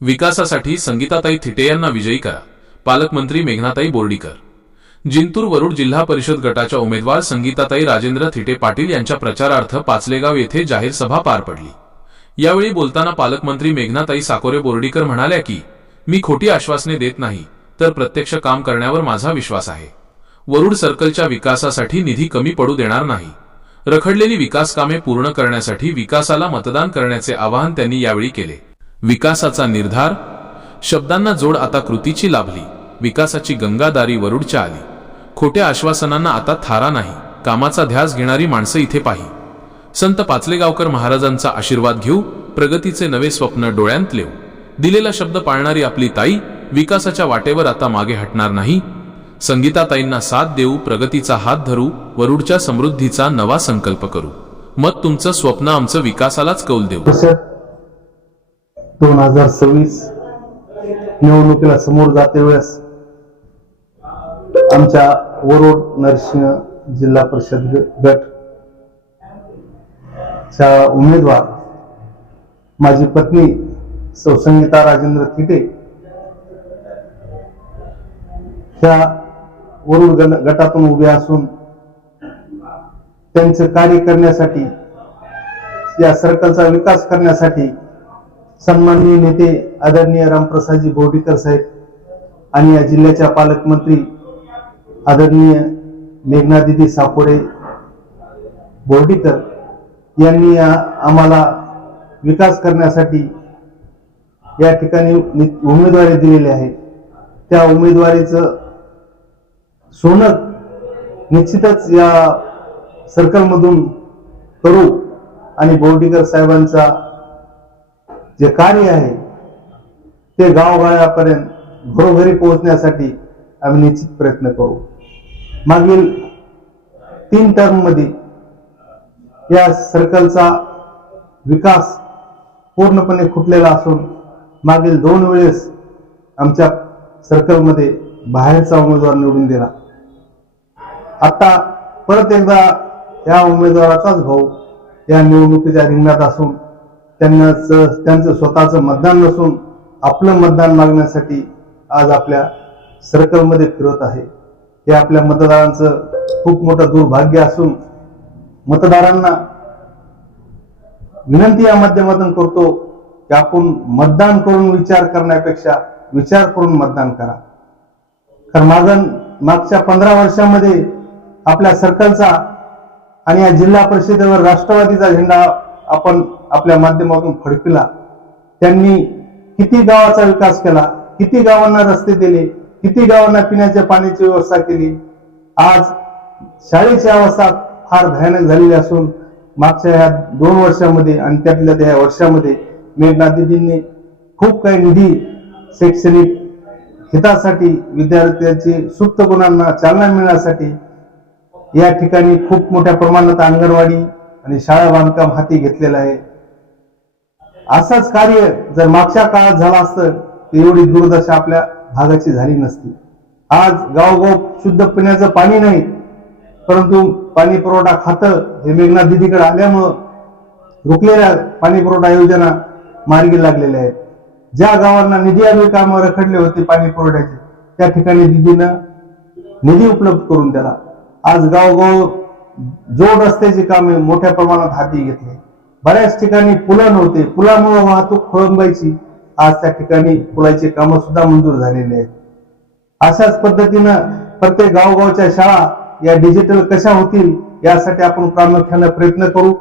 विकासासाठी संगीताताई थिटे यांना विजयी करा, पालकमंत्री मेघनाताई बोर्डीकर। जिंतूर वरुड जिल्हा परिषद गटाच्या उमेदवार संगीताताई राजेंद्र थिटे पाटील यांच्या प्रचारार्थ पाचलेगाव येथे जाहीर सभा पार पडली। यावेळी बोलताना पालकमंत्री मेघनाताई साकोरे बोर्डीकर म्हणाल्या की मी खोटी आश्वासने देत नाही, तर प्रत्यक्ष काम करण्यावर माझा विश्वास आहे। वरुड सर्कलच्या विकासासाठी निधी कमी पडू देणार नाही। रखडलेली विकास कामे पूर्ण करण्यासाठी विकासाला मतदान करण्याचे आवाहन त्यांनी यावेळी केले। विकासाचा निर्धार, शब्दांना जोड आता कृतीची लाभली। विकासाची गंगादारी वरुडच्या आली। खोट्या आश्वासनांना आता थारा नाही, कामाचा ध्यास घेणारी माणसं इथे पाही। संत पाचलेगावकर महाराजांचा आशीर्वाद घेऊ, प्रगतीचे नवे स्वप्न डोळ्यांत लेऊ। दिलेला शब्द पाळणारी आपली ताई, विकासाच्या वाटेवर आता मागे हटणार नाही। संगीताताईंना साथ देऊ, प्रगतीचा हात धरू, वरुडच्या समृद्धीचा नवा संकल्प करू। मत तुमचं, स्वप्न आमचं, विकासालाच कौल देऊ। 2026 निवडणुकीला समोर जाते वेळेस आमच्या वरुड नरसिंह जिल्हा परिषद गट च्या उमेदवार माझी पत्नी सौ संगीता राजेंद्र थिटे त्या वरुड गटातून उभे असून त्यांचे कार्य करण्यासाठी, या सर्कलचा विकास करण्यासाठी सन्माननीय नेते आदरणीय रामप्रसादजी बोर्डीकर साहेब आणि या जिल्ह्याच्या पालकमंत्री आदरणीय मेघना दीदी साकोरे बोर्डीकर यांनी आम्हाला विकास करण्यासाठी या ठिकाणी उमेदवारी दिलेली आहे। त्या उमेदवारीचं सोनं निश्चितच या सर्कलमधून करू आणि बोर्डीकर साहेबांचा जे कार्य आहे ते गावगाड्यापर्यंत घरोघरी पोहोचण्यासाठी आम्ही निश्चित प्रयत्न करू। मागील 3 टर्म मध्ये या सर्कलचा विकास पूर्णपणे खुटलेला असून मागील 2 वेळेस आमच्या सर्कलमध्ये बाहेरचा उमेदवार निवडून दिला। आता परत एकदा या उमेदवाराचाच भाऊ या निवडणुकीच्या रिंगणात असून त्यांचं स्वतःचं मतदान नसून आपलं मतदान मागण्यासाठी आज आपल्या सर्कलमध्ये फिरत आहे। हे आपल्या मतदारांचं खूप मोठं दुर्भाग्य असून मतदारांना विनंती या माध्यमातून करतो की आपण मतदान करून विचार करण्यापेक्षा विचार करून मतदान करा। कारण मागच्या 15 वर्षांमध्ये आपल्या सर्कलचा आणि या जिल्हा परिषदेवर राष्ट्रवादीचा झेंडा आपण आपल्या माध्यमातून फडकविला। त्यांनी किती गावाचा विकास केला, किती गावांना रस्ते दिले, किती गावांना पिण्याच्या पाण्याची व्यवस्था केली। आज शाळेची अवस्था फार भयानक झालेली असून मागच्या ह्या 2 वर्षांमध्ये आणि त्यातल्या त्या वर्षामध्ये मेघना दीदींनी खूप काही निधी शैक्षणिक हितासाठी, विद्यार्थ्यांची सुप्त गुणांना चालना मिळण्यासाठी या ठिकाणी खूप मोठ्या प्रमाणात अंगणवाडी आणि शाळा बांधकाम हाती घेतलेलं आहे। असंच कार्य जर मागच्या काळात झालं असतं तर एवढी दुर्दशा आपल्या भागाची झाली नसती। आज गावोगाव शुद्ध पिण्याचं पाणी नाही, परंतु पाणी पुरवठा खातं हे मेघना दीदीकडे आल्यामुळं रुकलेल्या पाणी पुरवठा योजना मार्गी लागलेल्या आहेत। ज्या गावांना निधी अभावी कामं रखडले होते पाणी पुरवठ्याचे, त्या ठिकाणी दीदीनं निधी उपलब्ध करून त्याला आज गावोगाव जोड रस्त्याची कामे मोठ्या प्रमाणात हाती घेतली। बऱ्याच ठिकाणी पुलं नव्हते, पुलामुळे वाहतूक खोळंबायची, आज त्या ठिकाणी पुलाची कामं सुद्धा मंजूर झालेली आहेत। अशाच पद्धतीनं प्रत्येक गावगावच्या शाळा या डिजिटल कशा होतील यासाठी आपण प्रामुख्याने प्रयत्न करू।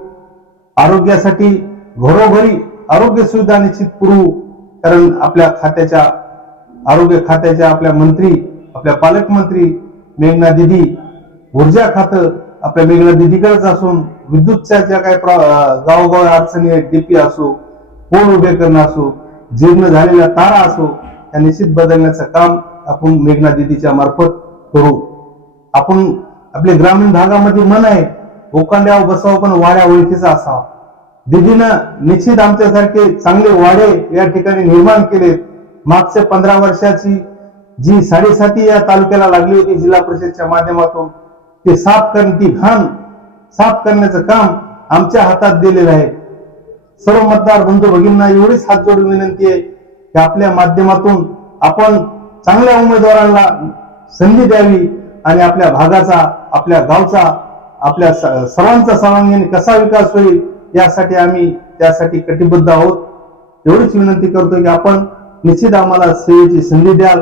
आरोग्यासाठी घरोघरी आरोग्य सुविधा निश्चित पुरवू, कारण आपल्या खात्याच्या आरोग्य खात्याच्या आपल्या मंत्री, आपल्या पालकमंत्री मेघना दीदी, ऊर्जा खातं आपल्या मेघना दीदीकडेच असून विद्युतच्या ज्या काही गावोगाव अडचणी आहेत, डीपी असो, पोल उभे करणं असो, जीर्ण झालेल्या तारा असो, त्या निश्चित बदलण्याचं काम आपण मेघना दीदीच्या मार्फत करू। आपण आपल्या ग्रामीण भागामध्ये मन आहे ओकांड्यावर बसावं पण वाड्या ओळखीचा असावा। दीदीनं निश्चित आमच्यासारखे चांगले वाडे या ठिकाणी निर्माण केलेत। मागच्या 15 वर्षाची जी साडेसाती या तालुक्याला लागली होती जिल्हा परिषदच्या माध्यमातून, ते साफ ती घाण साफ करण्याचं काम आमच्या हातात दिलेलं आहे। सर्व मतदार बंधू भगिनींना एवढीच हात जोडून विनंती आहे की आपल्या माध्यमातून आपण चांगल्या उमेदवारांना संधी द्यावी आणि आपल्या भागाचा, आपल्या गावचा, आपल्या सर्वांचा सर्वांगीण कसा विकास होईल यासाठी आम्ही त्यासाठी कटिबद्ध आहोत. एवढीच विनंती करतो की आपण निश्चित आम्हाला सेवेची संधी द्याल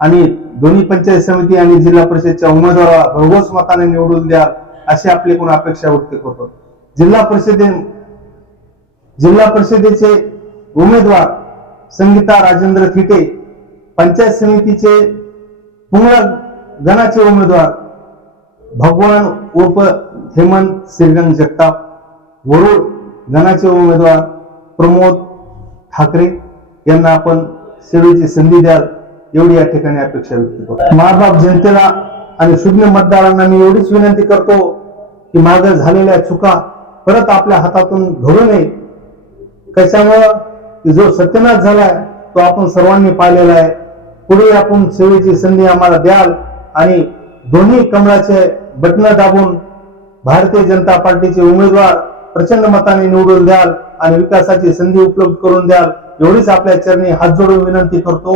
आणि दोन्ही पंचायत समिती आणि जिल्हा परिषदच्या उमेदवाराला भरघोस मताने निवडून द्याल अशी आपली एकूण अपेक्षा व्यक्त करतो. जिल्हा परिषदेचे उमेदवार संगीता राजेंद्र थिटे, पंचायत समितीचे पुंगळा गणाचे उमेदवार भगवान उर्फ हेमंत श्रीरंग जगताप, वरुड गणाचे उमेदवार प्रमोद ठाकरे यांना आपण सेवेची संधी द्याल एवढी या ठिकाणी अपेक्षा व्यक्त करतो. मायबाप जनतेला आणि शून्य मतदारांना मी एवढीच विनंती करतो की मागे झालेल्या चुका परत आपल्या हातातून घडू नये. कशामुळं की जो सत्यनाश झालाय तो आपण सर्वांनी पाहिलेला आहे. पुढे आपण सेवेची संधी आम्हाला द्याल आणि दोन्ही कमळाचे बटन दाबून भारतीय जनता पार्टीचे उमेदवार प्रचंड मताने निवडून द्याल आणि विकासाची संधी उपलब्ध करून द्याल एवढीच आपल्या चरणी हात जोडून विनंती करतो.